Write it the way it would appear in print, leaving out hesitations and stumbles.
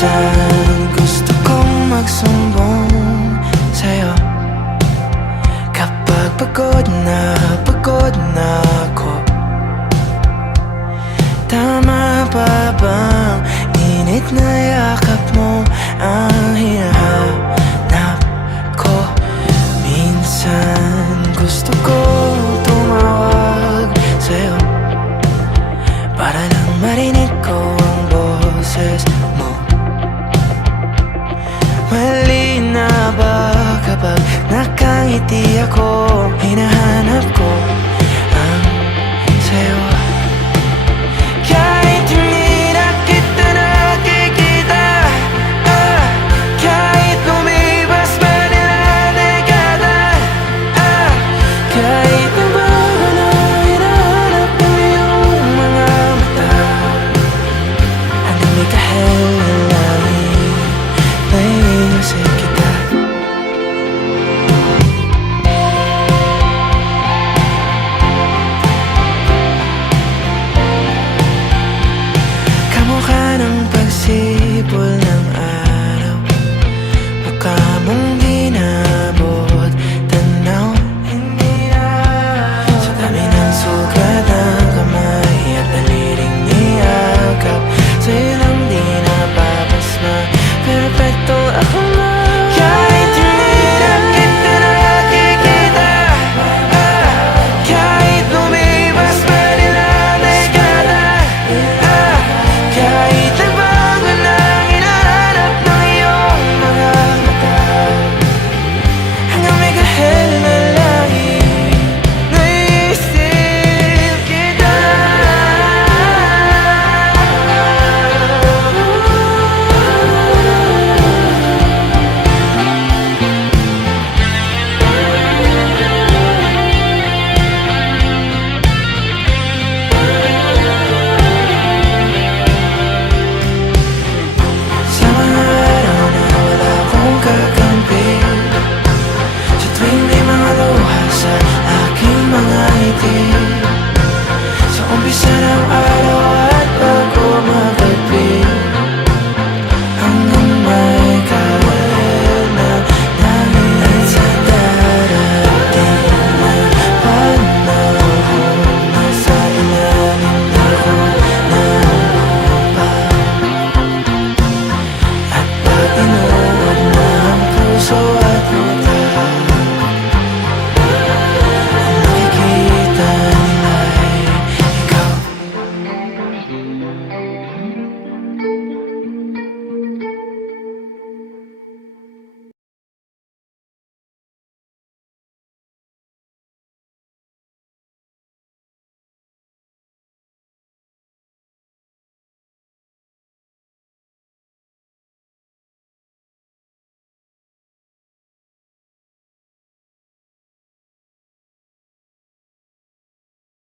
Minsan gusto kong magsumbong sa'yo kapag pagod na ako. Tama ba bang init na yakap mo ang hinahanap ko? Minsan gusto ko tumawag sa'yo para lang marinig ko ang boses mo. Mali na ba kapag nakangiti ako? Hinahanap ko ang sa'yo. Kahit hindi na kita nakikita, kahit lumipas man ilang dekada, kahit nabago na hinahanap mo yung mga mata, hanggang may kahel na langit may music.